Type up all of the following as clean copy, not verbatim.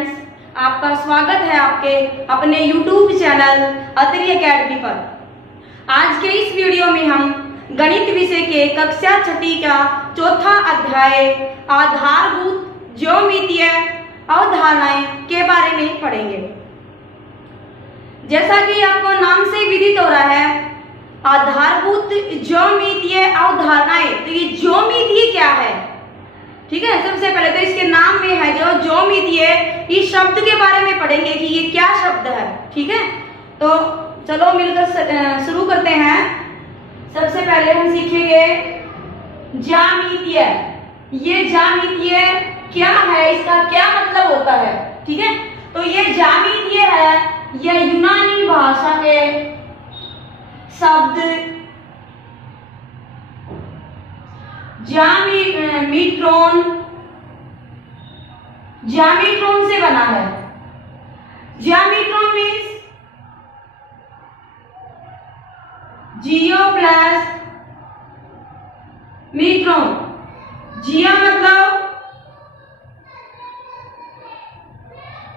Friends, आपका स्वागत है आपके अपने YouTube चैनल अत्रि एकेडमी पर। आज के इस वीडियो में हम गणित विषय के कक्षा छठी का चौथा अध्याय आधारभूत ज्यामितीय अवधारणाएं के बारे में पढ़ेंगे। जैसा कि आपको नाम से विदित हो रहा है, आधारभूत ज्यामितीय अवधारणाएं, तो ये ज्यामितीय क्या है? ठीक है, सबसे पहले तो इसके नाम में है जो ज्यामितीय, इस शब्द के बारे में पढ़ेंगे कि ये क्या शब्द है। ठीक है, तो चलो मिलकर शुरू करते हैं। सबसे पहले हम सीखेंगे ज्यामितीय। ये ज्यामितीय क्या है, इसका क्या मतलब होता है? ठीक है, तो ये ज्यामितीय है, यह यूनानी भाषा के शब्द ज्यामिट्रॉन से बना है। ज्यामिट्रॉन मीन्स जियो प्लस मीट्रॉन। जिया मतलब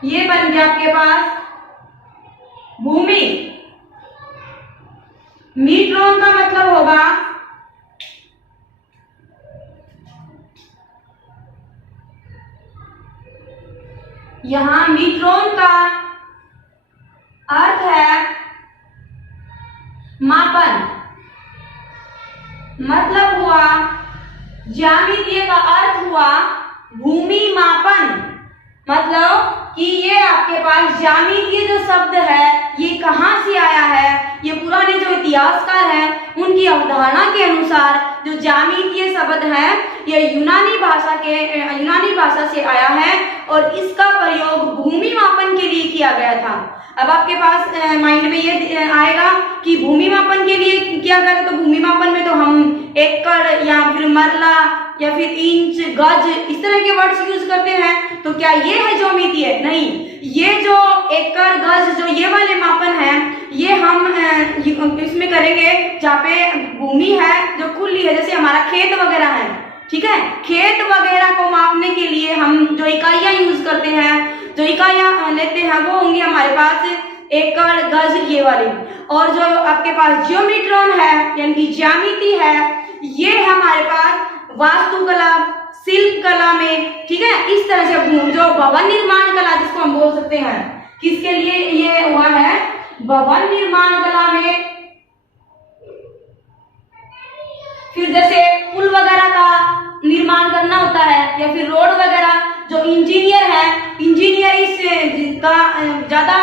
ये बन गया आपके पास भूमि। मीट्रॉन का मतलब होगा यहां मीट्रॉन का अर्थ है मापन, मतलब हुआ ज्यामितीय का अर्थ हुआ भूमि मापन। मतलब कि ये आपके पास ज्यामितीय जो शब्द है ये कहां से आया है? ये पुराने जो इतिहासकार हैं उनकी अवधारणा के अनुसार जो ज्यामितीय शब्द है ये यूनानी भाषा से आया है और इसका प्रयोग भूमि मापन के लिए किया गया था। अब आपके पास माइंड में ये आएगा कि भूमि मापन के लिए किया गया था, तो भूमि मापन में तो हम एकड़ या फिर मरला या फिर इंच, गज इस तरह के वर्ड्स यूज करते हैं। तो क्या ये है ज्यामितीय? नहीं, ये जो एकड़ गज जो ये वाले मापन है ये हम इसमें करेंगे जहाँ पे भूमि है जो खुली है, जैसे हमारा खेत वगैरह है। ठीक है, खेत वगैरह को मापने के लिए हम जो इकाइयां यूज करते हैं, जो इकाइयां लेते हैं वो होंगी हमारे पास एकड़, गज ये वाली। और जो आपके पास ज्योमेट्रॉन है यानी कि ज्यामिति है, ये हमारे पास वास्तुकला, शिल्प कला में, ठीक है, इस तरह से जो भवन निर्माण कला जिसको हम बोल सकते हैं, किसके लिए ये हुआ है? भवन निर्माण कला में। फिर जैसे पुल वगैरह का निर्माण करना होता है या फिर रोड वगैरह, जो इंजीनियर है, इंजीनियर इसका ज्यादा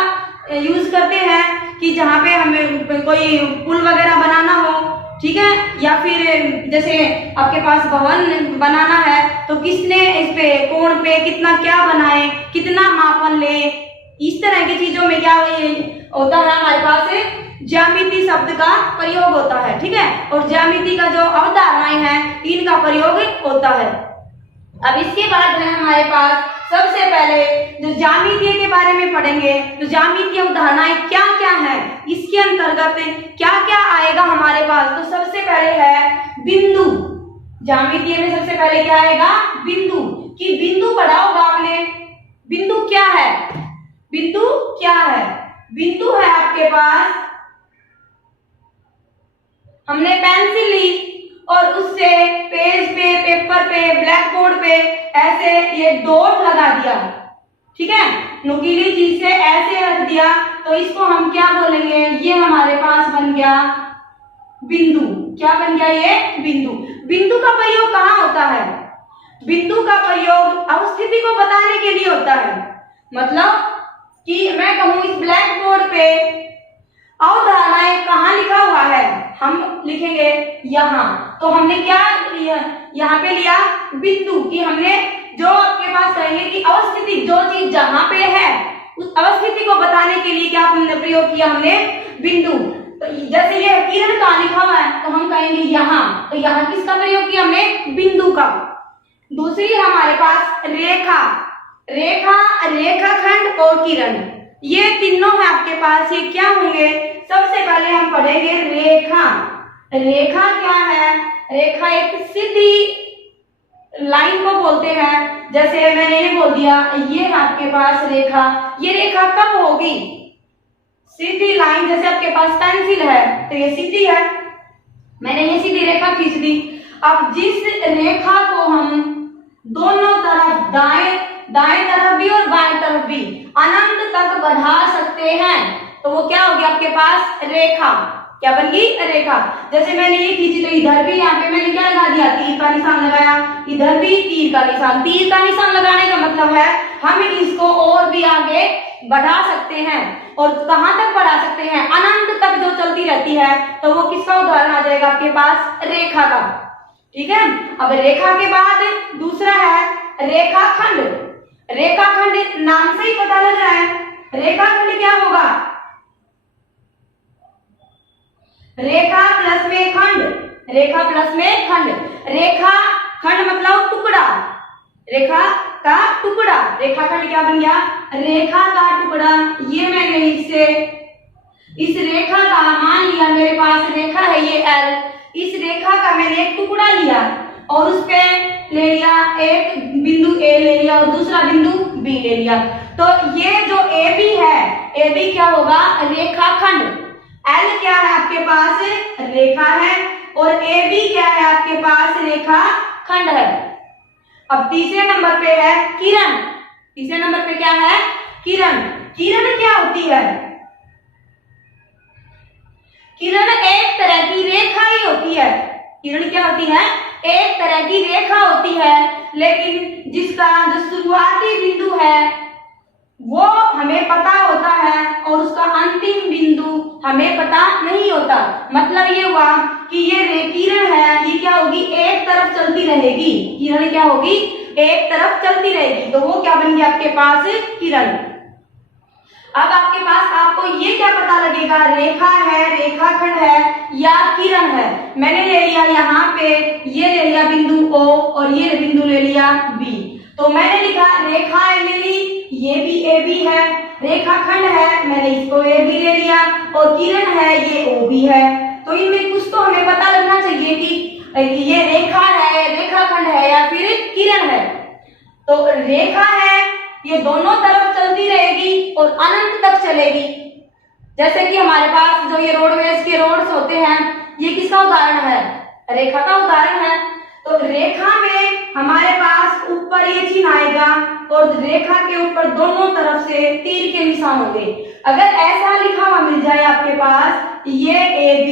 यूज करते हैं कि जहाँ पे हमें कोई पुल वगैरह बनाना हो। ठीक है, या फिर जैसे आपके पास भवन बनाना है तो किसने इस पे कोण पे कितना क्या बनाए, कितना मापन ले, इस तरह की चीजों में क्या होता है? हमारे पास ज्यामिति शब्द का प्रयोग होता है। ठीक है, और ज्यामिति का जो अवधारणाएं हैं इनका प्रयोग होता है। अब इसके बाद है हमारे पास सबसे पहले जो ज्यामितीय के बारे में पढ़ेंगे, तो ज्यामितीय अवधारणाएं क्या क्या है, इसके अंतर्गत क्या क्या आएगा हमारे पास। तो सबसे पहले है बिंदु। ज्यामितीय में सबसे पहले क्या आएगा? बिंदु। कि बिंदु पढ़ा होगा आपने। बिंदु क्या है? बिंदु क्या है? बिंदु है आपके पास, हमने पेंसिल ली और उससे पेज पे, पेपर पे, ब्लैक बोर्ड पे ऐसे ये डॉट लगा दिया। ठीक है, नुकीली चीज से ऐसे रख दिया, तो इसको हम क्या बोलेंगे? ये हमारे पास बन गया बिंदु। क्या बन गया? ये बिंदु। बिंदु का प्रयोग कहाँ होता है? बिंदु का प्रयोग अवस्थिति को बताने के लिए होता है। मतलब कि मैं कहूं इस ब्लैक बोर्ड पे अवधारणाएं कहाँ लिखा हुआ है, हम लिखेंगे यहाँ। तो हमने क्या लिया? यहाँ पे लिया बिंदु। कि हमने जो आपके पास कहेंगे कि अवस्थिति, जो चीज जहां पे है उस अवस्थिति को बताने के लिए क्या हमने प्रयोग किया? हमने बिंदु। तो जैसे ये किरण कहाँ लिखा हुआ है तो हम कहेंगे यहाँ, तो यहाँ किसका प्रयोग किया? हमने बिंदु का। दूसरी हमारे पास रेखा। रेखा, रेखाखंड और किरण, ये तीनों है आपके पास। ये क्या होंगे? सबसे पहले हम पढ़ेंगे रेखा। रेखा क्या है? रेखा एक सीधी लाइन को बोलते हैं। जैसे मैंने ये बोल दिया, ये आपके पास रेखा, ये रेखा कब होगी? सीधी लाइन, जैसे आपके पास पेंसिल है तो ये सीधी है, मैंने ये सीधी रेखा खींच दी। अब जिस रेखा को हम दोनों तरफ, दाएं तरफ भी और बाएं तरफ भी अनंत तक बढ़ा सकते हैं, तो वो क्या होगी आपके पास? रेखा। क्या बन गई? रेखा। जैसे मैंने ये खींची तो इधर भी यहाँ पे मैंने क्या लगा दिया? तीर का निशान लगाया, इधर भी तीर का निशान। तीर का निशान लगाने का मतलब है हम इसको और भी आगे बढ़ा सकते हैं। और कहां तक बढ़ा सकते हैं? अनंत तक जो चलती रहती है। तो वो किसका उदाहरण आ जाएगा आपके पास? रेखा का। ठीक है। अब रेखा के बाद दूसरा है रेखाखंड। रेखाखंड नाम से ही पता लग रहा है, रेखाखंड क्या होगा? रेखा प्लस में खंड, रेखा प्लस में खंड। रेखा खंड मतलब टुकड़ा, रेखा का टुकड़ा। रेखाखंड क्या बन गया? रेखा का टुकड़ा। ये मैंने इस रेखा का, मान लिया मेरे पास रेखा है ये L, इस रेखा का मैंने एक टुकड़ा लिया और उस पे ले लिया एक बिंदु A ले लिया और दूसरा बिंदु B ले लिया। तो ये जो AB है, AB क्या होगा? रेखाखंड। L क्या है आपके पास? रेखा है। और AB क्या है आपके पास? रेखाखंड है। अब तीसरे नंबर पे है किरण। तीसरे नंबर पे क्या है? किरण। किरण क्या होती है? किरण एक तरह की रेखा ही होती है। किरण क्या होती है? एक तरह की रेखा होती है, लेकिन जिसका जो शुरुआती बिंदु है वो हमें पता होता है और उसका अंतिम बिंदु हमें पता नहीं होता। मतलब ये हुआ कि ये किरण है, ये क्या होगी? एक तरफ चलती रहेगी। किरण क्या होगी? एक तरफ चलती रहेगी। तो वो क्या बन गया आपके पास? किरण। अब आपके पास आपको ये क्या पता लगेगा? रेखा है, रेखाखंड है या किरण है। मैंने ले लिया यहाँ पे, ये ले लिया बिंदु O और ये बिंदु ले लिया B। तो मैंने लिखा रेखा ले ली, ये भी AB है। रेखाखंड है, मैंने इसको AB ले लिया और किरण है, ये OB है। तो इनमें कुछ तो हमें पता लगना चाहिए कि ये रेखा है, रेखाखंड है या फिर किरण है। तो रेखा है, ये दोनों तरफ चलती रहेगी और अनंत तक चलेगी। जैसे कि हमारे पास जो ये रोडवेज के रोड्स होते हैं, ये किसका उदाहरण है? रेखा का उदाहरण है। तो रेखा में हमारे पास ऊपर ये चिन्ह आएगा और रेखा के ऊपर दोनों तरफ से तीर के निशान होंगे। अगर ऐसा लिखा हुआ मिल जाए आपके पास, ये AB,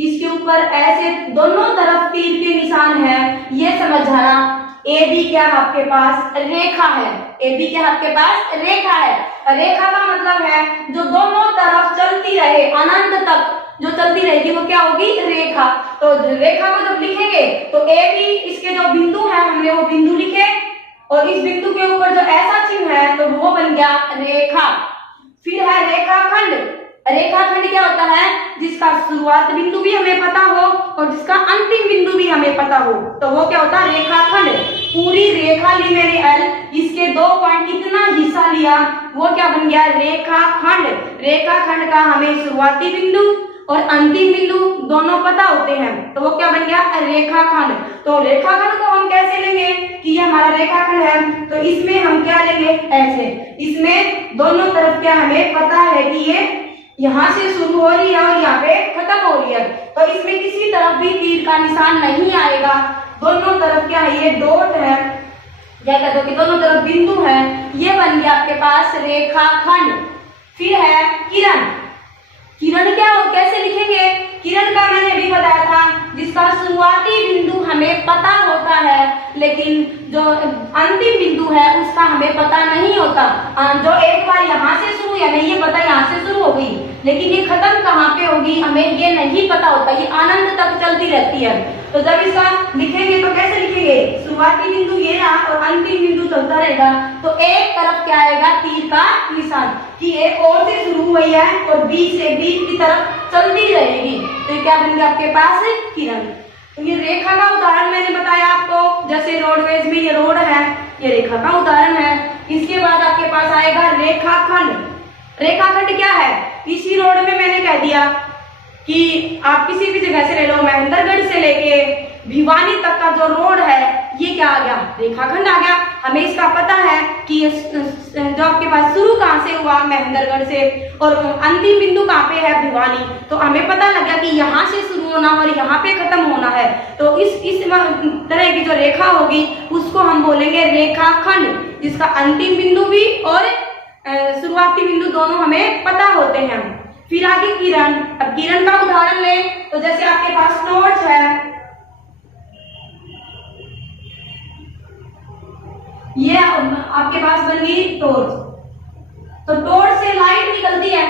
इसके ऊपर ऐसे दोनों तरफ तीर के निशान है, ये समझ जाना AB क्या है आपके पास? रेखा है। AB क्या आपके पास? रेखा है। रेखा का मतलब है जो दोनों तरफ चलती रहे, अनंत तक जो चलती रहेगी, वो क्या होगी? रेखा। तो रेखा को जब लिखेंगे तो AB, इसके जो बिंदु है हमने वो बिंदु लिखे और इस बिंदु के ऊपर जो ऐसा चिन्ह है तो वो बन गया रेखा। फिर है रेखाखंड। रेखाखंड क्या होता है? जिसका शुरुआत बिंदु भी हमें पता हो और जिसका अंतिम बिंदु भी हमें पता हो, तो वो क्या होता है? रेखाखंड। पूरी रेखा ली मैंने L, इसके 2 पॉइंट इतना हिस्सा लिया, वो क्या बन गया? रेखाखंड। रेखाखंड का हमें शुरुआती बिंदु और अंतिम बिंदु दोनों पता होते हैं, तो वो क्या बन गया? रेखाखंड। तो रेखाखंड को हम कैसे लेंगे कि ये हमारा रेखाखंड है? तो इसमें हम क्या लेंगे? ऐसे। इसमें दोनों तरफ क्या हमें पता है कि ये यहाँ से शुरू हो रही है और यहाँ पे खत्म हो रही है, तो इसमें किसी तरफ भी तीर का निशान नहीं आएगा। दोनों तरफ क्या है? ये डॉट है, क्या कहते हो कि दोनों तरफ बिंदु है। ये बन गया आपके पास रेखाखंड। फिर है किरण। किरण क्या हो, कैसे लिखेंगे? किरण का मैंने भी बताया था, जिसका शुरुआती बिंदु हमें पता होता है लेकिन जो अंतिम बिंदु है उसका हमें पता नहीं होता। जो एक बार यहाँ से शुरू या नहीं, ये पता यहाँ से शुरू हो गई लेकिन ये खत्म कहाँ पे होगी हमें ये नहीं पता होता, ये अनंत तक चलती रहती है। तो जब इसका लिखेंगे तो कैसे लिखेंगे? शुरुआती बिंदु ये रहा और अंतिम बिंदु चलता रहेगा, तो एक तरफ क्या आएगा? तीर का निशान, कि एक और से शुरू हुई है और B से B की तरफ चलती रहेगी, तो ये क्या बन गया आपके पास? किरण। तो ये रेखा का उदाहरण मैंने बताया आपको, जैसे रोडवेज में ये रोड है, ये रेखा का उदाहरण है। इसके बाद आपके पास आएगा रेखाखंड। रेखाखंड क्या है? इसी रोड में मैंने कह दिया कि आप किसी भी जगह से ले लो, महेंद्रगढ़ से लेके भिवानी तक का जो रोड है ये क्या आ गया, रेखाखंड आ गया। हमें इसका पता है कि जो आपके पास शुरू कहाँ से हुआ, महेंद्रगढ़ से, और अंतिम बिंदु कहाँ पे है, भिवानी। तो हमें पता लग गया कि यहाँ से शुरू होना और यहाँ पे खत्म होना है। तो इस तरह की जो रेखा होगी उसको हम बोलेंगे रेखाखंड, जिसका अंतिम बिंदु भी और शुरुआती बिंदु दोनों हमें पता होते हैं। फिर आगे किरण। अब किरण का उदाहरण ले तो जैसे आपके पास टॉर्च है, ये आपके पास बन गई टॉर्च। तो टॉर्च से लाइट निकलती है,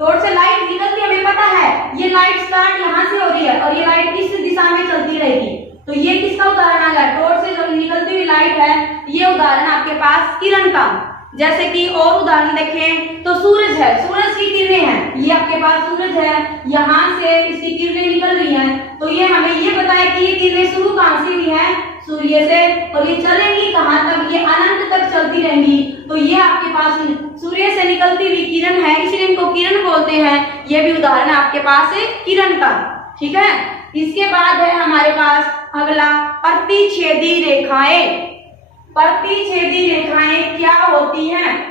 टॉर्च से लाइट निकलती है, हमें पता है ये लाइट स्टार्ट यहाँ से हो रही है और ये लाइट इस दिशा में चलती रहेगी। तो ये किसका उदाहरण आ गया, टॉर्च से जो निकलती हुई लाइट है, ये उदाहरण आपके पास किरण का। जैसे कि और उदाहरण देखें तो सूरज है, सूरज की किरणें हैं, ये आपके पास सूरज है, यहाँ से इसकी किरणें निकल रही हैं। तो ये हमें ये बताया कि ये किरणें शुरू कहाँ से हुई हैं, सूर्य से, और ये चलेंगी कहाँ तक, ये अनंत तक चलती रहेंगी। तो ये आपके पास सूर्य से निकलती हुई किरण है, इसलिए इनको किरण बोलते हैं। ये भी उदाहरण है आपके पास है किरण का, ठीक है। इसके बाद है हमारे पास अगला प्रतिच्छेदी रेखाएं। प्रतिच्छेदी रेखाएं क्या होती हैं?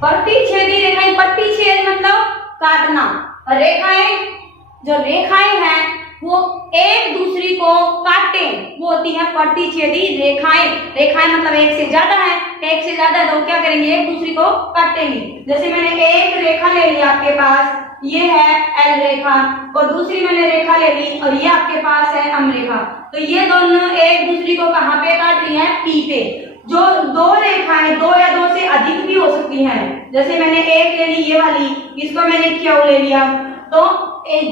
प्रतिच्छेदी रेखाएं, प्रतिच्छेद मतलब काटना, रेखाएं, जो रेखाएं हैं वो एक दूसरी को काटे, वो होती है प्रतिच्छेदी रेखाएं। रेखाएं मतलब एक से ज्यादा है, एक से ज्यादा तो क्या करेंगे, एक दूसरी को काटेंगे। जैसे मैंने एक रेखा ले ली आपके पास, ये है एल रेखा, और दूसरी मैंने रेखा ले ली और ये आपके पास है एम रेखा। तो ये दोनों एक दूसरी को कहाँ पे काट रही है, पी पे। जो दो रेखाएं, दो या दो से अधिक भी हो सकती हैं, जैसे मैंने एक ले ली ये वाली, इसको मैंने क्यू ले लिया। तो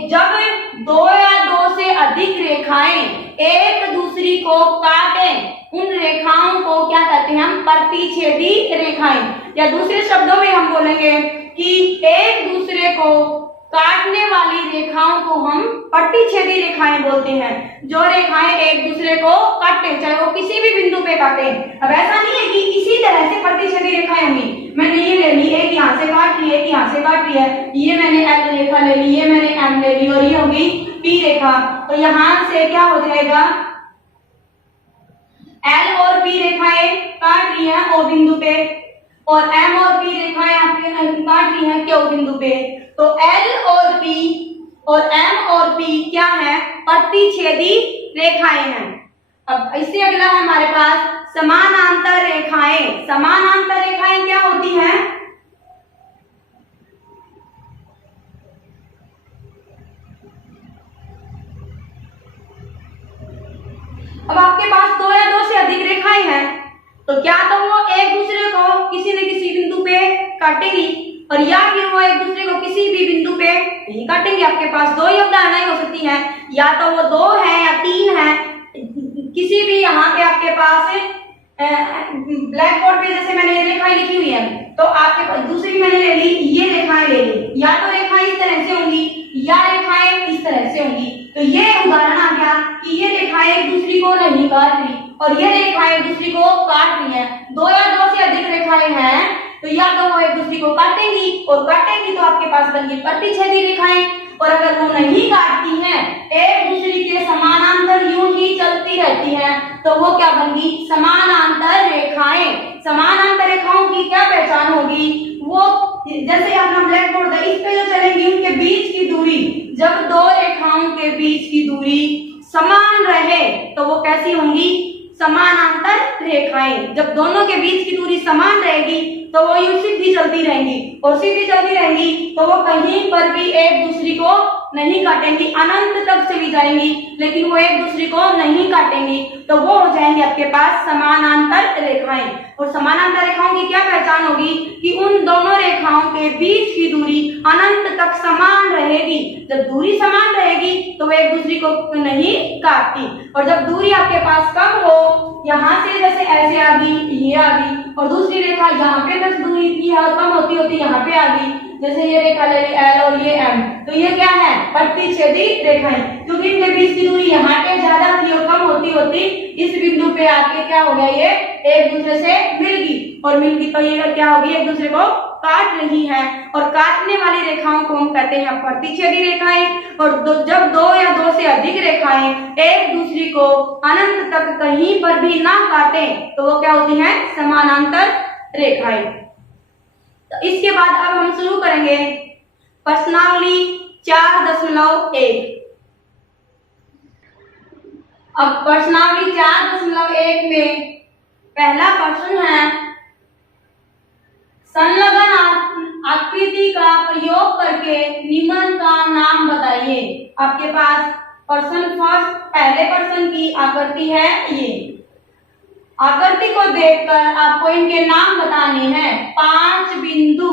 जब दो या दो से अधिक रेखाएं एक दूसरी को काटें, उन रेखाओं को क्या कहते हैं हम, प्रतिच्छेदी रेखाएं। या दूसरे शब्दों में हम बोलेंगे कि एक दूसरे को काटने वाली रेखाओं को हम प्रतिच्छेदी रेखाएं बोलते हैं। जो रेखाएं एक दूसरे को काटे, चाहे वो किसी भी बिंदु पे काटे। अब ऐसा नहीं है कि इसी तरह से प्रतिच्छेदी रेखाएं होंगी, मैंने ये ले ली, एक यहाँ से काट रही है, एक यहाँ से काट रही है, ये मैंने एल रेखा ले ली, ये मैंने एम ले ली, और ये होगी पी रेखा। तो यहाँ से क्या हो जाएगा, एल और पी रेखाएं काट रही है ओ बिंदु पे, और एम और पी रेखाएं आपके काट रही है क्यू बिंदु पे। तो एल और पी और एम और पी क्या है, प्रतिच्छेदी रेखाएं हैं। अब इससे अगला है हमारे पास समानांतर रेखाएं। समानांतर रेखाएं क्या होती हैं? अब आपके पास दो या दो से अधिक रेखाएं हैं, तो क्या तो वो एक दूसरे को किसी न किसी बिंदु पे काटेंगी, और या फिर वो एक दूसरे को किसी भी बिंदु पे नहीं काटेंगे। आपके पास दो ही अवधारणाएं हो सकती हैं, या तो वो दो है या तीन है। किसी भी यहाँ पे आपके पास ब्लैक बोर्ड पे जैसे मैंने ये रेखाएं लिखी हुई है, तो आपके पास दूसरी मैंने ले ली, ये रेखाएं ले ली, या तो रेखाएं इस तरह से होंगी या रेखाएं इस तरह से होंगी। तो ये उदाहरण आ गया कि ये रेखाएं एक दूसरी को नहीं काट रही और ये रेखाएं एक दूसरी को काट रही हैं। दो या दो से अधिक रेखाएं हैं, तो या तो वो एक दूसरी को काटेंगी, और काटेंगी तो आपके पास बन गई प्रतिच्छेदी रेखाएं। और अगर वो नहीं काटती हैं, एक दूसरी के समानांतर यूं ही चलती रहती हैं, तो वो क्या बन गई, समानांतर रेखाएं। समानांतर रेखाओं की क्या पहचान होगी, वो जैसे अपना ब्लैक बोर्ड है, इस पे जो चलेंगी उनके बीच की दूरी, जब दो रेखाओं के बीच की दूरी समान रहे तो वो कैसी होंगी, समानांतर रेखाएं। जब दोनों के बीच की दूरी समान रहेगी तो वो यूं सीधी चलती रहेंगी, और सीधी चलती रहेंगी तो वो कहीं पर भी एक दूसरी को नहीं काटेंगी, अनंत तक चली जाएंगी, लेकिन वो एक दूसरी को नहीं काटेंगी। तो वो हो जाएंगे आपके पास समानांतर रेखाएं। और समानांतर रेखाओं की क्या पहचान होगी कि उन दोनों रेखाओं के बीच की दूरी अनंत तक समान रहेगी। जब दूरी समान रहेगी तो वो एक दूसरी को नहीं काटती, और जब दूरी आपके पास कम हो, यहाँ से जैसे ऐसे आ गई, ये आ गई, और दूसरी रेखा यहाँ पे 10 दूरी की है और कम होती होती यहाँ पे आ गई, जैसे ये रेखा ले ली L और ये M, तो ये क्या है? प्रतिच्छेदी रेखाएं, क्योंकि इनके बीच की दूरी यहाँ पे ज्यादा थी और कम होती होती इस बिंदु पे आके क्या हो गया, ये एक दूसरे से मिल गई और मिल गई तो ये क्या होगी, एक दूसरे को काट रही है और काटने वाली रेखाओं को हम कहते हैं प्रतिच्छेदी रेखाएं। और जब दो या दो से अधिक रेखाएं एक दूसरे को अनंत तक कहीं पर भी ना काटें तो वो क्या होती हैं? समानांतर रेखाएं। तो इसके बाद अब हम शुरू करेंगे प्रश्नावली 4.1। अब प्रश्नावली 4.1 में पहला प्रश्न है, संलग्न आकृति का प्रयोग करके निम्न का नाम बताइए। आपके पास प्रश्न फर्स्ट, पहले प्रश्न की आकृति है ये। आकृति को देखकर आपको इनके नाम बताने हैं। 5 बिंदु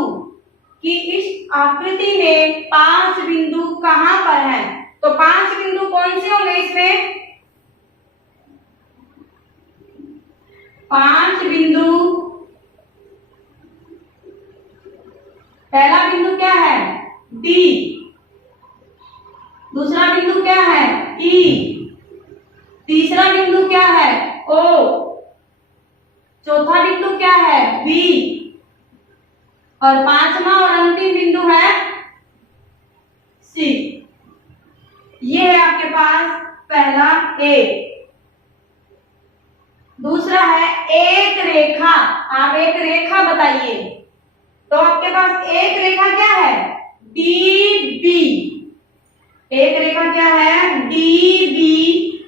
कि इस आकृति में 5 बिंदु कहां पर हैं? तो 5 बिंदु कौन से होंगे इसमें? 5 बिंदु, पहला बिंदु क्या है? D, दूसरा बिंदु क्या है? E, तीसरा बिंदु क्या है? O, चौथा बिंदु क्या है? B और पांचवा और अंतिम बिंदु है C। ये है आपके पास पहला A। दूसरा है एक रेखा। आप एक रेखा बताइए। तो आपके पास एक रेखा क्या है? DB। एक रेखा क्या है? DB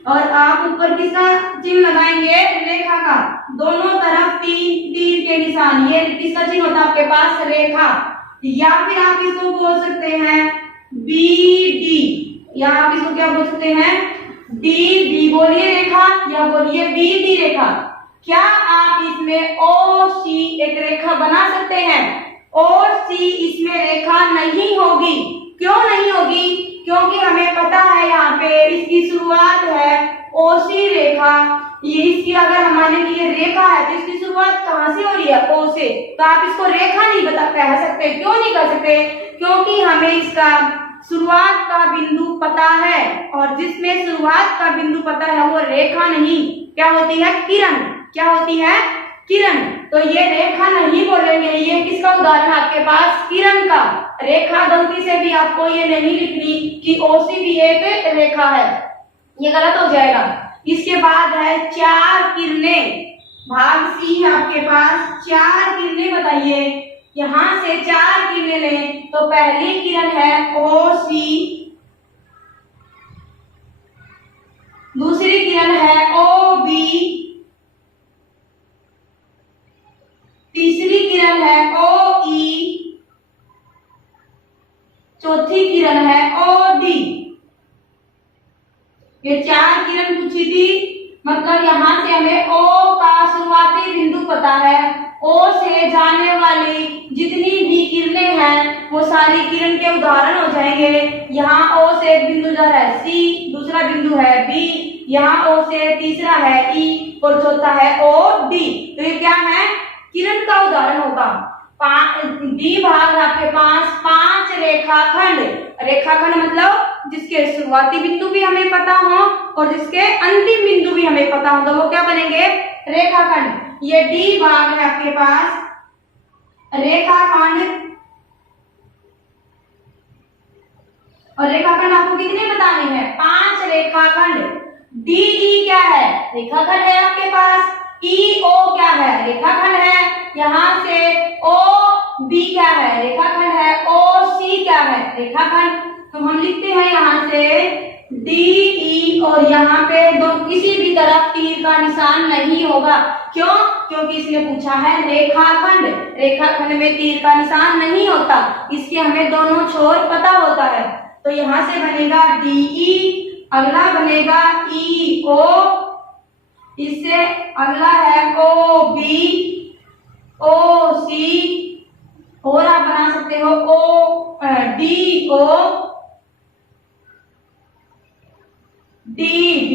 और आप ऊपर किसका चिन्ह लगाएंगे? रेखा का। दोनों तरफ तीर के निशान, ये किसका चिन्ह होता है आपके पास? रेखा। या फिर आप इसको बोल सकते हैं BD, या आप इसको क्या बोल सकते हैं? DB बोलिए रेखा या बोलिए BD रेखा। क्या आप इसमें OC एक रेखा बना सकते हैं? OC इसमें रेखा नहीं होगी। क्यों नहीं होगी? क्योंकि हमें पता है यहाँ पे इसकी शुरुआत है OC रेखा। ये इसकी अगर हमारे लिए रेखा है तो इसकी शुरुआत कहाँ से हो रही है? O से। तो आप इसको रेखा नहीं कह सकते। क्यों नहीं कह सकते? क्योंकि हमें इसका शुरुआत का बिंदु पता है और जिसमें शुरुआत का बिंदु पता है वो रेखा नहीं, क्या होती है? किरण। क्या होती है? किरण। तो ये रेखा नहीं बोलेंगे। ये किसका उदाहरण आपके पास? किरण का। रेखा गलती से भी आपको ये नहीं लिखनी कि OC भी एक रेखा है, ये गलत हो जाएगा। इसके बाद है 4 किरणें। भाग C है आपके पास। 4 किरणें बताइए। यहां से 4 किरणें लें तो पहली किरण है OC, दूसरी किरण है OB, तीसरी किरण है OE, चौथी किरण है OD। ये 4 किरण पूछी थी, मतलब यहां से हमें O का शुरुआती बिंदु पता है। O से जाने वाली जितनी भी किरणें हैं वो सारी किरण के उदाहरण हो जाएंगे। यहाँ O से एक बिंदु जा रहा है C, दूसरा बिंदु है B, यहाँ O से तीसरा है E और चौथा है OD। तो ये क्या है? किरण का उदाहरण होगा। D भाग आपके पास 5 रेखाखंड। रेखाखंड मतलब जिसके शुरुआती बिंदु भी हमें पता हो और जिसके अंतिम बिंदु भी हमें पता हो, तो वो क्या बनेंगे? रेखाखंड। ये D भाग है आपके पास रेखाखंड। और रेखाखंड आपको कितने बताने हैं? 5 रेखाखंड। DE क्या है? रेखाखंड है आपके पास। EO क्या है? रेखाखंड है। यहाँ से OB क्या है? रेखाखंड है। OC क्या है? रेखाखंड। तो हम लिखते हैं यहाँ से DE और यहाँ पे किसी भी तरफ तीर का निशान नहीं होगा। क्यों? क्योंकि इसने पूछा है रेखाखंड। रेखाखंड में तीर का निशान नहीं होता, इसके हमें दोनों छोर पता होता है। तो यहाँ से बनेगा DE, अगला बनेगा EO, इससे अगला है OB, OC और आप बना सकते हो DO, DB।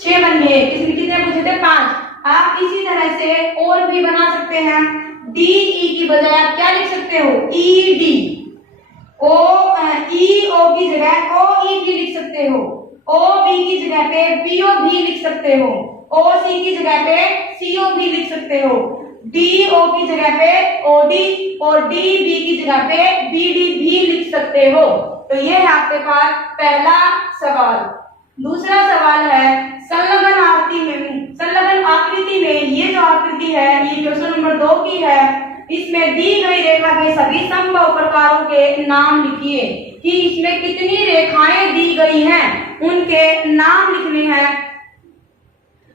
6 बन गए। कितने पूछे थे? 5। आप इसी तरह से और भी बना सकते हैं। डी ई की बजाय आप क्या लिख सकते हो, ई डी। ओ ई ओ की जगह ओ ई भी लिख सकते हो, ओ बी की जगह पे बी ओ भी लिख सकते हो, ओ सी की जगह पे सी ओ भी लिख सकते हो, डी ओ की जगह पे ओ डी और डी बी की जगह पे बी डी भी लिख सकते हो। तो ये है आपके पास पहला सवाल। दूसरा सवाल है संलग्न आकृति में ये जो आकृति है ये क्वेश्चन नंबर 2 की है। इसमें दी गई रेखा के सभी संभव प्रकारों के नाम लिखिए, कि इसमें कितनी रेखाएं दी गई हैं उनके नाम लिखने हैं।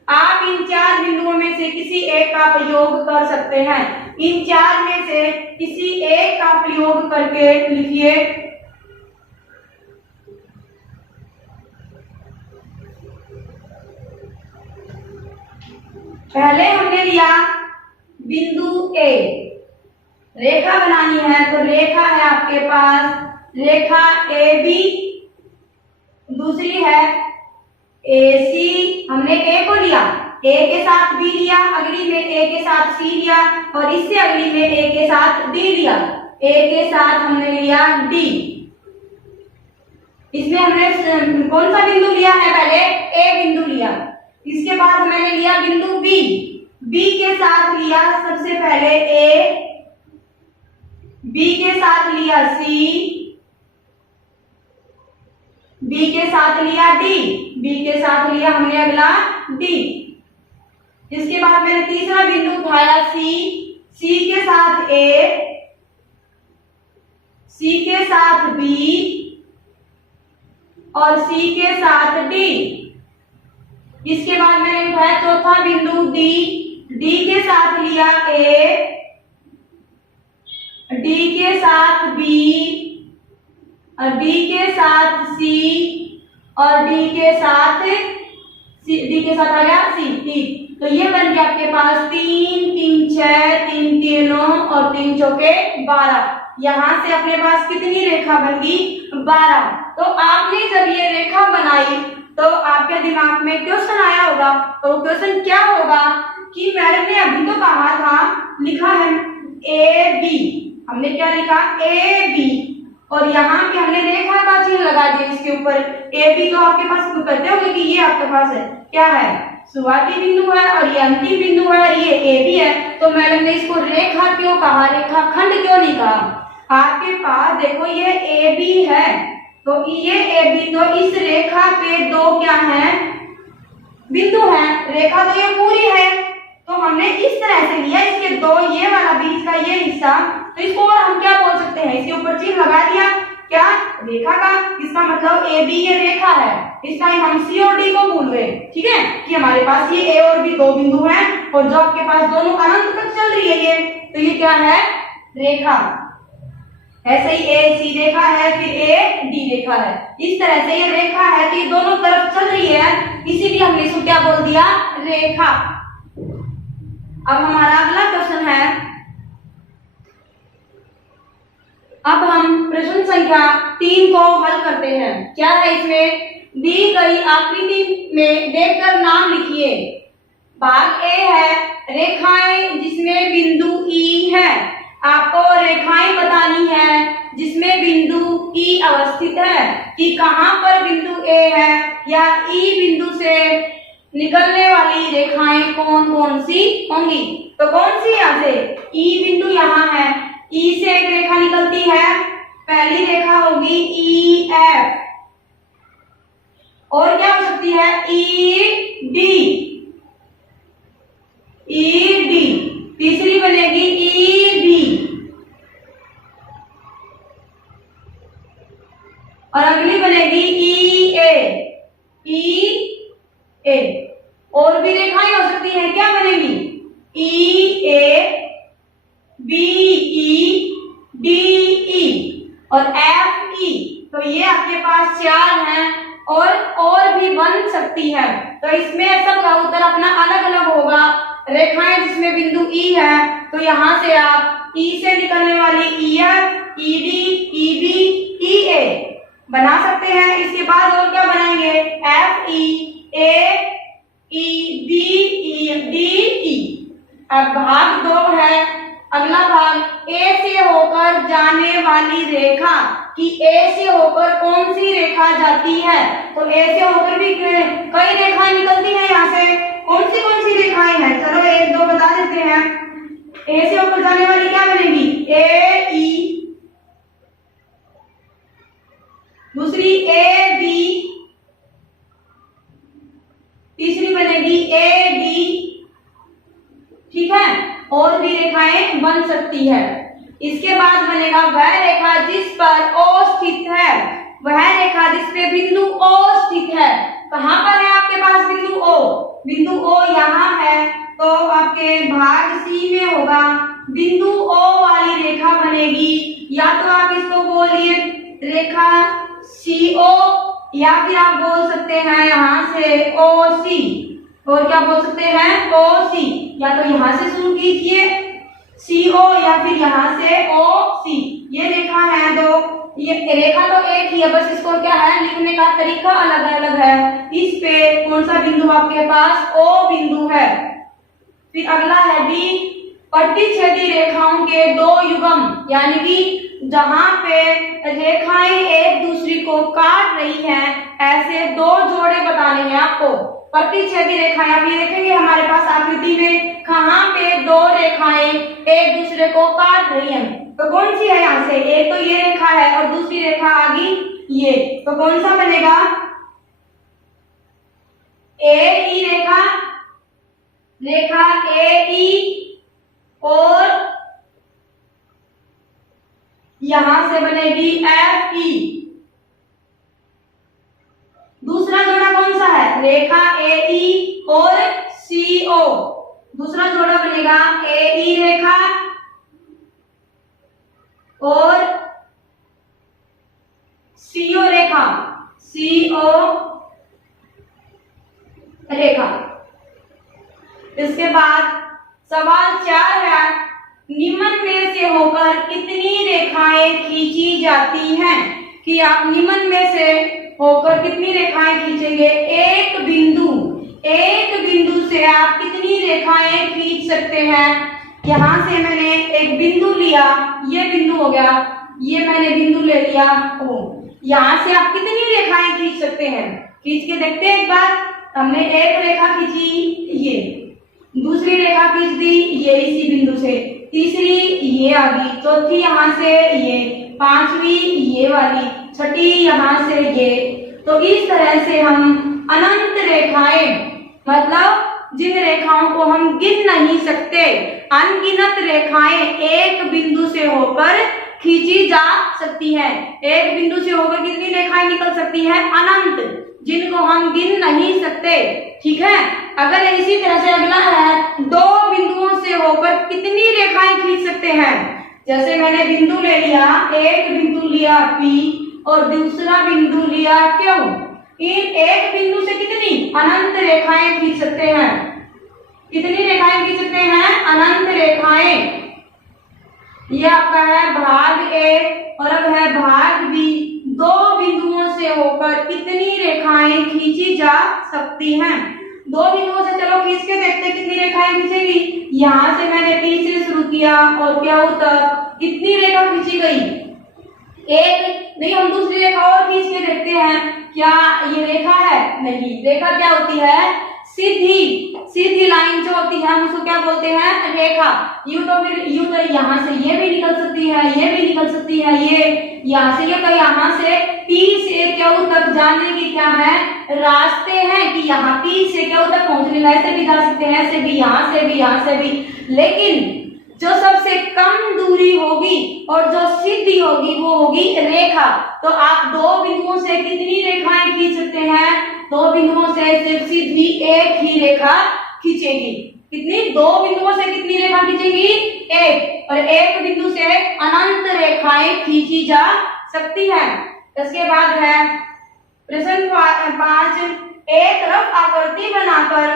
आप इन 4 बिंदुओं में से किसी एक का प्रयोग कर सकते हैं। इन 4 में से किसी एक का प्रयोग करके लिखिए। पहले हमने लिया बिंदु ए, रेखा बनानी है तो रेखा है आपके पास रेखा ए बी, दूसरी है ए सी, हमने ए को लिया, ए के साथ बी लिया, अगली में ए के साथ सी लिया और इससे अगली में ए के साथ डी लिया, ए के साथ हमने लिया डी। इसमें हमने कौन सा बिंदु लिया है, पहले ए बिंदु लिया, इसके बाद मैंने लिया बिंदु बी, बी के साथ लिया सबसे पहले ए, बी के साथ लिया सी, बी के साथ लिया डी, बी के साथ लिया हमने अगला डी। इसके बाद मैंने तीसरा बिंदु उठाया सी, सी के साथ ए, सी के साथ बी और सी के साथ डी। इसके बाद मैंने उठाया चौथा बिंदु डी, डी के साथ लिया ए, डी के साथ बी और डी के साथ सी और डी के साथ आ गया सी, ठीक। तो ये बन गया आपके पास 3 3 6 3 3 9 और 3 चौके 12। यहां से अपने पास कितनी रेखा बन गई, 12। तो आपने जब ये रेखा बनाई तो आपके दिमाग में क्वेश्चन आया होगा, तो क्वेश्चन क्या होगा कि मैडम ने अभी तो कहा था, लिखा है ए बी, हमने क्या लिखा ए बी और यहाँ पे हमने रेखा का चिन्ह लगा दिया इसके ऊपर। ए बी तो आपके पास कहते होंगे कि ये आपके पास है क्या है, शुरुआती बिंदु है और ये अंतिम बिंदु है, ये ए बी है। तो मैडम ने इसको रेखा क्यों कहा, रेखा खंड क्यों नहीं कहा। आपके पास देखो ये ए बी है, तो ये ए बी, तो इस रेखा पे 2 क्या है, बिंदु है, रेखा तो ये पूरी है, तो हमने इस तरह से लिया इसके 2, ये वाला बीच का ये हिस्सा, तो इसको और हम क्या बोल सकते हैं, इसके ऊपर चिन्ह लगा दिया क्या, रेखा का। इसका मतलब ए बी ये रेखा है, इस टाइम हम सी और डी को भूल गए, ठीक है, कि हमारे पास ये ए और बी 2 बिंदु हैं और जो आपके पास दोनों अनंत तक चल रही है ये, तो ये क्या है, रेखा। ऐसे ही ए सी रेखा है, फिर ए डी रेखा है, इस तरह से ये रेखा है कि दोनों तरफ चल रही है, इसीलिए हमने इसको क्या बोल दिया, रेखा। अब हमारा अगला क्वेश्चन है, अब हम प्रश्न संख्या 3 को हल करते हैं। क्या है इसमें, दी गई आकृति में देखकर नाम लिखिए। भाग ए है रेखाएं जिसमें बिंदु ई है, आपको रेखाएं बतानी है जिसमें बिंदु ई अवस्थित है, कि कहां पर बिंदु ए है या ई बिंदु से निकलने वाली रेखाएं कौन कौन सी होंगी। तो कौन सी, यहाँ से ई बिंदु यहाँ है, ई से एक रेखा निकलती है, पहली रेखा होगी ई एफ, और क्या हो सकती है ई डी, तीसरी बनेगी ई बी और अगली बनेगी ई ए, और भी रेखाएं हो सकती हैं, क्या बनेगी ई ए, बी ई, डी ई और एफ ई। तो ये आपके पास 4 हैं और भी बन सकती है। तो इसमें सबका उत्तर अपना अलग अलग होगा। रेखाएं जिसमें बिंदु ई है, तो यहाँ से आप ई से निकलने वाली E F, E D, E B, E A बना सकते हैं। इसके बाद और क्या बनाएंगे, F E, A E, B E, D E. अब भाग 2 है अगला भाग ए से होकर जाने वाली रेखा, कि ए से होकर कौन सी रेखा जाती है। तो ए से होकर भी कई रेखाएं निकलती हैं यहाँ से। कौन सी रेखाएं हैं, चलो एक दो बता देते हैं। ए से होकर जाने वाली क्या बनेगी, ए ई, दूसरी ए बी, तीसरी बनेगी ए डी। ठीक है, और भी रेखाएं बन सकती है। इसके बाद बनेगा वह रेखा जिस पर ओ स्थित है, वह रेखा जिस पे बिंदु ओ स्थित है। कहां पर है आपके पास बिंदु ओ, बिंदु ओ यहाँ है, तो आपके भाग सी में होगा। बिंदु ओ वाली रेखा बनेगी, या तो आप इसको बोलिए रेखा सी ओ, या फिर आप बोल सकते हैं यहाँ से ओ सी, और क्या बोल सकते हैं ओ सी, या तो यहाँ से शुरू कीजिए सी ओ, या फिर यहाँ से ओ सी। ये रेखा है दो, ये रेखा तो एक ही है, बस इसको क्या है लिखने का तरीका अलग अलग है। इस पे कौन सा बिंदु आपके पास ओ बिंदु है। फिर अगला है डी, प्रतिच्छेदी रेखाओं के दो युगम, यानी कि जहां पे रेखाएं एक दूसरी को काट रही हैं, ऐसे दो जोड़े बताने हैं आपको। प्रतिच्छेदी रेखाएं आप ये देखेंगे हमारे पास आकृति में, कहां पे दो रेखाएं एक दूसरे को काट रही हैं, तो कौन सी है यहाँ से, एक तो ये रेखा है और दूसरी रेखा आ गई ये, तो कौन सा बनेगा, ए ई रेखा, रेखा ए ई, और यहां से बनेगी एफ ई। दूसरा जोड़ा कौन सा है, रेखा ए ई और सी ओ। दूसरा जोड़ा बनेगा ए ई रेखा और सी ओ रेखा, सी ओ रेखा। इसके बाद सवाल 4 है, निम्न में से होकर कितनी रेखाएं खींची जाती हैं, कि आप निम्न में से होकर कितनी रेखाएं खींचेंगे। एक बिंदु से आप कितनी रेखाएं खींच सकते हैं। यहां से मैंने एक बिंदु लिया, ये बिंदु हो गया, ये मैंने बिंदु ले लिया ओ, यहां से आप कितनी रेखाएं खींच सकते हैं, खींच के देखते हैं एक बार। हमने एक रेखा खींची, ये दूसरी रेखा खींच दी, ये इसी बिंदु से, तीसरी ये आ गई, चौथी यहाँ से ये, पांचवी ये वाली, छठी यहाँ से ये। तो इस तरह से हम अनंत रेखाएं, मतलब जिन रेखाओं को हम गिन नहीं सकते, अनगिनत रेखाएं एक बिंदु से होकर खींची जा सकती है। एक बिंदु से होकर कितनी रेखाएं निकल सकती हैं, अनंत, जिनको हम गिन नहीं सकते। ठीक है, अगर इसी तरह से अगला है, दो बिंदुओं से होकर कितनी रेखाएं खींच सकते हैं। जैसे मैंने बिंदु ले लिया, एक बिंदु लिया P और दूसरा बिंदु लिया Q, इन एक बिंदु से कितनी अनंत रेखाएं खींच सकते हैं। कितनी रेखाएं खींच सकते हैं, अनंत रेखाएं। ये आपका है भाग ए और अब है भाग बी। दो बिंदुओं से होकर कितनी रेखाएं खींची जा सकती हैं। दो बिंदुओं से चलो खींच के देखते कितनी रेखाएं खींचेगी। यहाँ से मैंने P से शुरू किया और क्या तक कितनी रेखा खींची गई, एक नहीं। हम दूसरी रेखा और खींच के देखते हैं, क्या ये रेखा है, नहीं। रेखा क्या होती है, सीधी लाइन जो होती है, हम उसको क्या बोलते हैं, रेखा। यू तो फिर यू तो यहाँ से ये भी निकल सकती है, ये भी निकल सकती है, ये यहाँ से ये, तो यहाँ से P से Q तक जाने की क्या है, रास्ते हैं कि यहाँ P से Q तक पहुंचने, ऐसे भी जा सकते हैं, ऐसे भी, यहाँ से भी, यहाँ से भी। लेकिन जो सबसे कम दूरी होगी और जो सीधी होगी वो होगी रेखा। तो आप दो बिंदुओं से कितनी रेखाएं खींच सकते हैं, दो बिंदुओं से सिर्फ सीधी एक ही रेखा खींचेगी। कितनी, दो बिंदुओं से कितनी रेखा खींचेगी, एक, और एक बिंदु से अनंत रेखाएं खींची जा सकती है। इसके बाद है प्रश्न 5, एक रफ आकृति बनाकर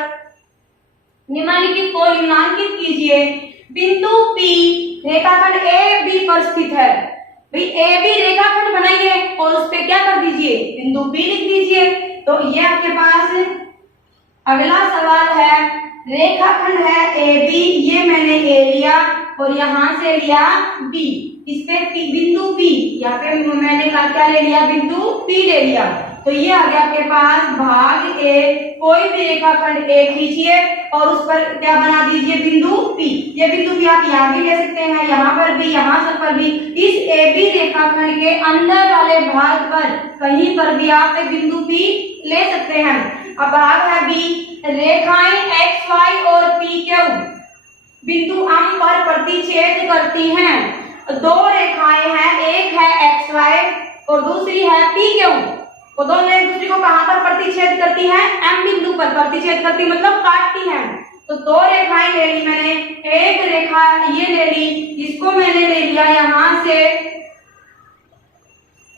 निम्नलिखित को निम्नांकित कीजिए। बिंदु P रेखाखंड ए बी पर स्थित है। भाई ए बी रेखाखंड बनाइए और उस पे क्या कर दीजिए, बिंदु P लिख दीजिए। तो ये आपके पास अगला सवाल है, रेखाखंड है ए बी, ये मैंने ए लिया और यहाँ से लिया बी, इस पे बिंदु पी, यहाँ पे मैंने क्या ले लिया, बिंदु पी ले लिया। तो ये आ गया आपके पास भाग ए। कोई भी रेखाखंड ए खींचिए और उस पर क्या बना दीजिए, बिंदु पी। ये बिंदु पी आप यहाँ भी ले सकते हैं, यहाँ पर भी, यहाँ पर भी। इस ए बी रेखाखंड के अंदर वाले भाग पर कहीं पर भी आप बिंदु पी ले सकते हैं। अब भाग है बी, रेखाएं एक्स वाई और पी क्यू बिंदु एम पर प्रतिच्छेद करती हैं। दो रेखाएं हैं, एक है एक्स वाई और दूसरी है पी क्यू। वो दोनों एक दूसरे को कहां पर प्रतिच्छेद करती हैं, एम बिंदु पर प्रतिच्छेद करती, मतलब काटती हैं। तो दो रेखाएं ले ली मैंने, एक रेखा ये ले ली, इसको मैंने ले लिया यहां से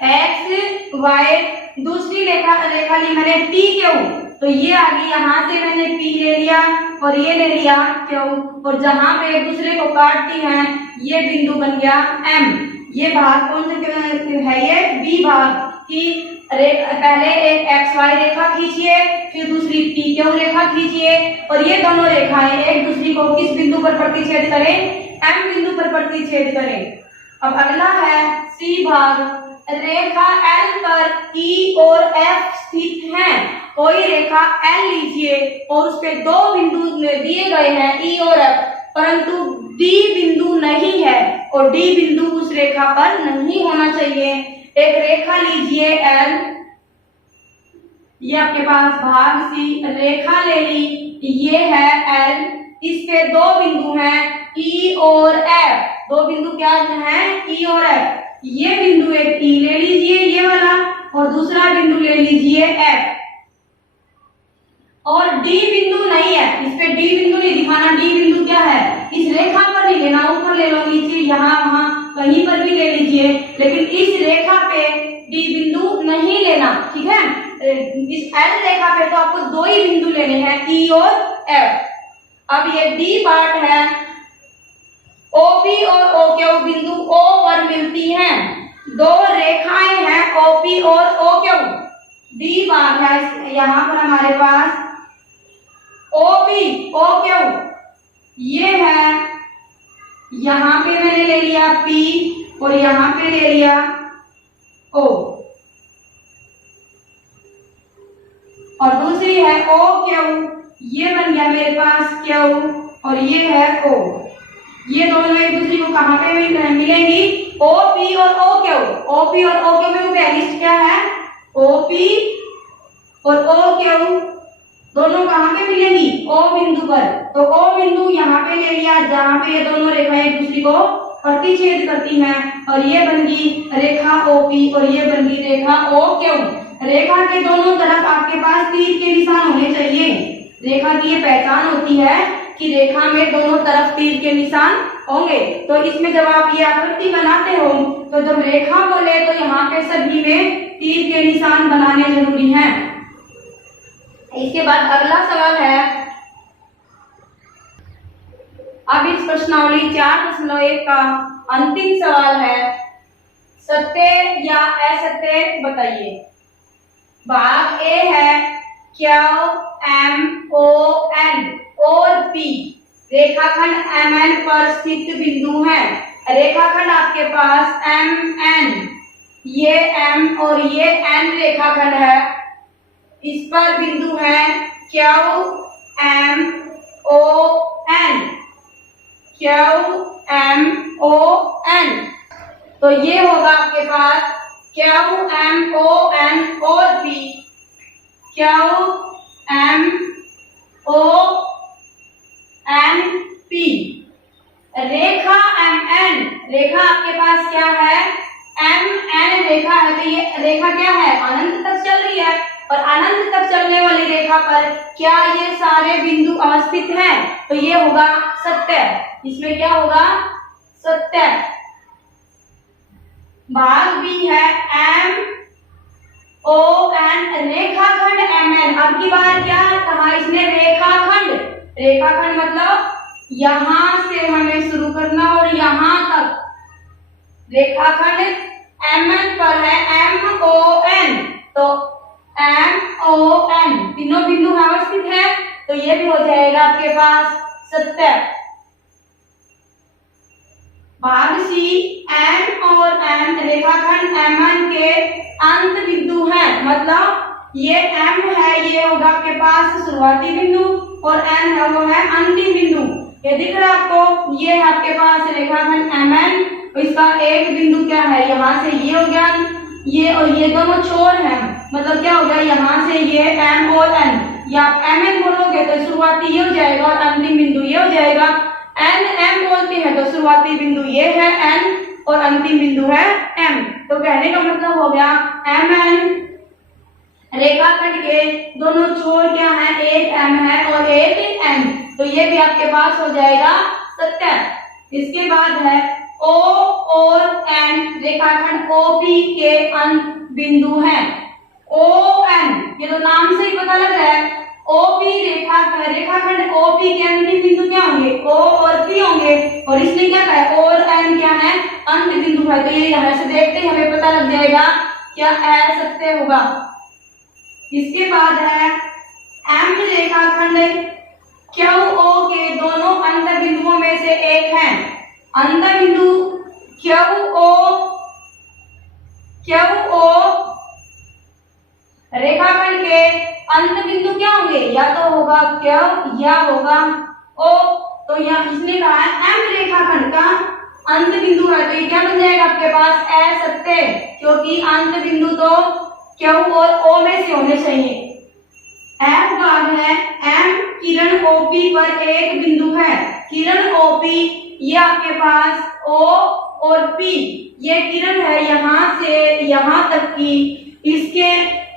एक्स वाई, दूसरी रेखा ली मैंने पी क्यू। तो ये आ गई, यहाँ से मैंने पी ले लिया और ये ले लिया क्यू, और जहां पे एक दूसरे को काटती हैं ये बिंदु बन गया एम। ये भाग कौन सा है, ये बी भाग की पहले एक एक्स वाई रेखा खींचिए, फिर दूसरी पी क्यू रेखा खींचिए और ये दोनों रेखाएं एक दूसरे को किस बिंदु पर प्रतिच्छेद करें, एम बिंदु पर प्रतिच्छेद करें। अब अगला है सी भाग, रेखा एल पर ई और एफ स्थित हैं। कोई रेखा एल लीजिए और उस पे दो बिंदु दिए गए हैं ई और एफ, परंतु डी बिंदु नहीं है और डी बिंदु उस रेखा पर नहीं होना चाहिए। एक रेखा लीजिए एल, ये आपके पास भाग सी, रेखा ले ली, ये है एल, इस पे दो बिंदु हैं ई और एफ। दो बिंदु क्या हैं, ई और एफ। ये बिंदु एक ई ले लीजिए ये वाला, और दूसरा बिंदु ले लीजिए एफ। और डी बिंदु नहीं है, इस पे डी बिंदु नहीं दिखाना। डी बिंदु क्या है, इस रेखा पर नहीं लेना, ऊपर ले लो, नीचे, यहाँ वहां कहीं पर भी ले लीजिए, लेकिन इस रेखा पे डी बिंदु नहीं लेना, ठीक है। इस एल रेखा पे तो आपको दो ही बिंदु लेने हैं, ई और एफ। अब ये डी पार्ट है, ओपी और ओक्यू बिंदु ओ पर मिलती हैं। दो रेखाएं हैं ओपी और ओक्यू, डी भाग है यहाँ पर हमारे पास ओपी ओक्यू, ये है, यहाँ पे मैंने ले लिया पी और यहाँ पे ले लिया ओ, और दूसरी है ओ क्यू, ये बन गया मेरे पास क्यू और ये है ओ। ये दोनों एक दूसरे को कहां पे मिलेंगी, ओ पी और ओ क्यू। ओ पी और ओ क्यू में लिस्ट क्या है, ओ पी और ओ क्यू दोनों कहां पे मिलेंगी, ओ बिंदु पर। तो ओ बिंदु यहाँ पे ले लिया जहां पे ये दोनों रेखाएं एक दूसरे को प्रतिच्छेद करती हैं, और ये बन गई रेखा ओपी और ये बन गई रेखा ओ क्यू। रेखा के दोनों तरफ आपके पास तीर के निशान होने चाहिए। रेखा की ये पहचान होती है कि रेखा में दोनों तरफ तीर के निशान होंगे। तो इसमें जब आप ये आकृति बनाते हो तो जब रेखा बोले तो यहाँ पे सभी में तीर के निशान बनाने जरूरी हैं। इसके बाद अगला सवाल है, अब इस प्रश्नावली 4.1 का अंतिम सवाल है, सत्य या असत्य बताइए। भाग ए है क्यू एम ओ एन और पी रेखाखंड एम एन पर स्थित बिंदु है। रेखाखंड आपके पास एम एन, ये एम और ये एन रेखाखंड है, इस पर बिंदु है Q M O N, Q M O N. तो ये होगा आपके पास क्यू एम ओ एन और P, Q M O N P. रेखा एम एन, रेखा आपके पास क्या है, एम एन रेखा है, तो ये रेखा क्या है, अनंत तक चल रही है, और अनंत तक चलने वाली रेखा पर क्या ये सारे बिंदु अवस्थित हैं, तो ये होगा सत्य। इसमें क्या होगा, सत्य। भाग बी है एम ओ एन रेखाखंड एम एन। अब की बार क्या कहा इसने, रेखाखंड। रेखाखंड मतलब यहां से हमें शुरू करना और यहां तक। रेखाखंड एम एन पर है एम ओ एन, तो एम ओ एन तीनों बिंदु अवस्थित है, तो तो ये भी हो जाएगा आपके पास 70। भाग सी, एम और एन रेखाखंड एम के अंत बिंदु हैं। मतलब ये एम है, ये होगा आपके पास शुरुआती बिंदु, और एन है वो है अंतिम बिंदु। ये दिख रहा है आपको, ये है आपके पास रेखाखंड एम एन, इसका एक बिंदु क्या है, यहाँ से ये हो गया, ये और ये दोनों छोर हैं। मतलब क्या होगा, यहाँ से ये एम और एन, या आप एम एन बोलोगे तो शुरुआती ये हो जाएगा और अंतिम बिंदु ये हो जाएगा। एन एम बोलते हैं तो शुरुआती बिंदु ये है एन और अंतिम बिंदु है एम। तो कहने का मतलब हो गया एम एन रेखाखंड के दोनों छोर क्या है, एक एम है और एक एन। तो ये भी आपके पास हो जाएगा 70। इसके बाद है ओ और एन रेखाखंड ओपी के अंत बिंदु हैं। ओ एन, ये तो नाम से ही पता लग रहा है, ओपी रेखाखंड ओपी के अंतिम बिंदु क्या होंगे, ओ और पी होंगे, और इसने क्या कहा है, और एन क्या है, अंत बिंदु है। तो ये यहाँ से देखते ही हमें पता लग जाएगा क्या ए 70 होगा। इसके बाद है एम रेखाखंड क्यू ओ के दोनों अंत बिंदुओं में से एक है। अंत बिंदु क्यू ओ रेखाखंड के अंत बिंदु क्या होंगे, या तो होगा क्यू या होगा ओ। तो यहाँ इसने कहा है एम रेखाखंड का अंत बिंदु है, तो ये क्या बन जाएगा आपके पास ए 70, क्योंकि अंत बिंदु तो क्यू और ओ में से होने चाहिए। एम भाग है एम किरण ओपी पर एक बिंदु है। किरण ओपी ये आपके पास ओ और पी, ये किरण है यहाँ से यहाँ तक की, इसके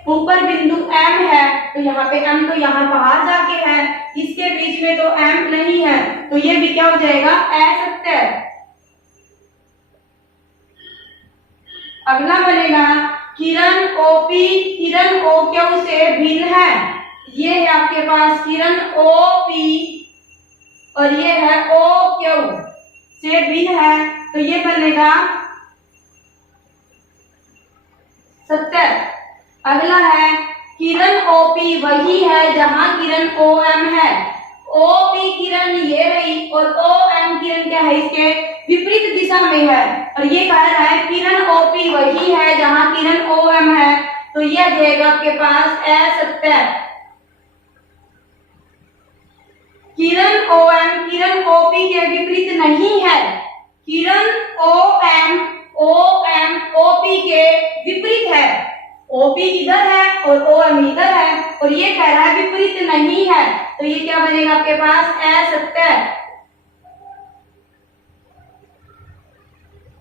ऊपर बिंदु एम है, तो यहाँ पे एम तो यहाँ बाहर जाके है, इसके बीच में तो एम नहीं है, तो ये भी क्या हो जाएगा ए 70। अगला बनेगा किरण ओपी किरण ओ क्यू से भिन्न है। ये है आपके पास किरण ओपी और ये है ओ क्यू से भिन्न है, तो ये बनेगा 70। अगला है किरण ओपी वही है जहां किरण ओ एम है। ओपी किरण ये रही और ओ एम किरण क्या है, इसके विपरीत दिशा में है, और ये कह रहा है किरण ओपी वही है जहां किरण ओ एम है, तो ये आ जाएगा आपके पास ए 70। किरण ओ एम किरण ओपी के विपरीत नहीं है। किरण ओ एम ओपी के विपरीत है। ओपी इधर है और ओ एम इधर है, और ये कह रहा है विपरीत नहीं है, तो ये क्या बनेगा आपके पास ए 70।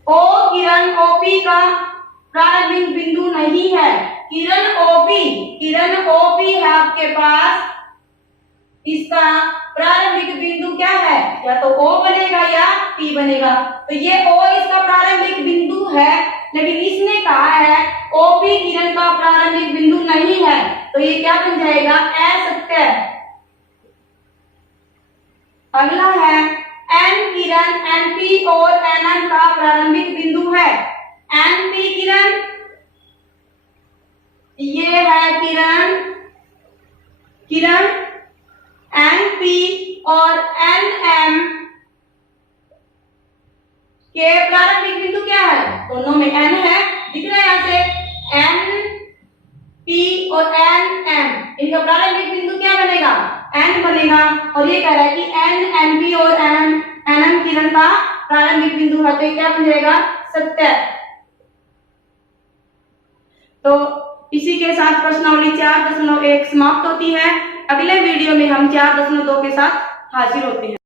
ओ किरण ओपी का प्रारंभिक बिंदु नहीं है। किरण ओपी है आपके पास, इसका प्रारंभिक बिंदु क्या है, या तो ओ बनेगा या पी बनेगा। तो ये ओ इसका प्रारंभिक बिंदु है, लेकिन इसने कहा है ओपी किरण का प्रारंभिक बिंदु नहीं है, तो ये क्या बन जाएगा ए 70। अगला है एन किरण एनपी और एनएन का प्रारंभिक बिंदु है। एनपी किरण ये है किरण एनपी और एनएम के प्रारंभिक बिंदु क्या है, दोनों में एन है, दिख रहा है यहाँ से एन पी और एन एम, इनका प्रारंभिक बिंदु क्या बनेगा, एन बनेगा, और ये कह रहा है कि एन एन पी और एन एन एम किरण का प्रारंभिक बिंदु है, तो क्या बन जाएगा 70। तो इसी के साथ प्रश्नावली 4.1 समाप्त होती है। अगले वीडियो में हम 4.2 के साथ हाजिर होते हैं।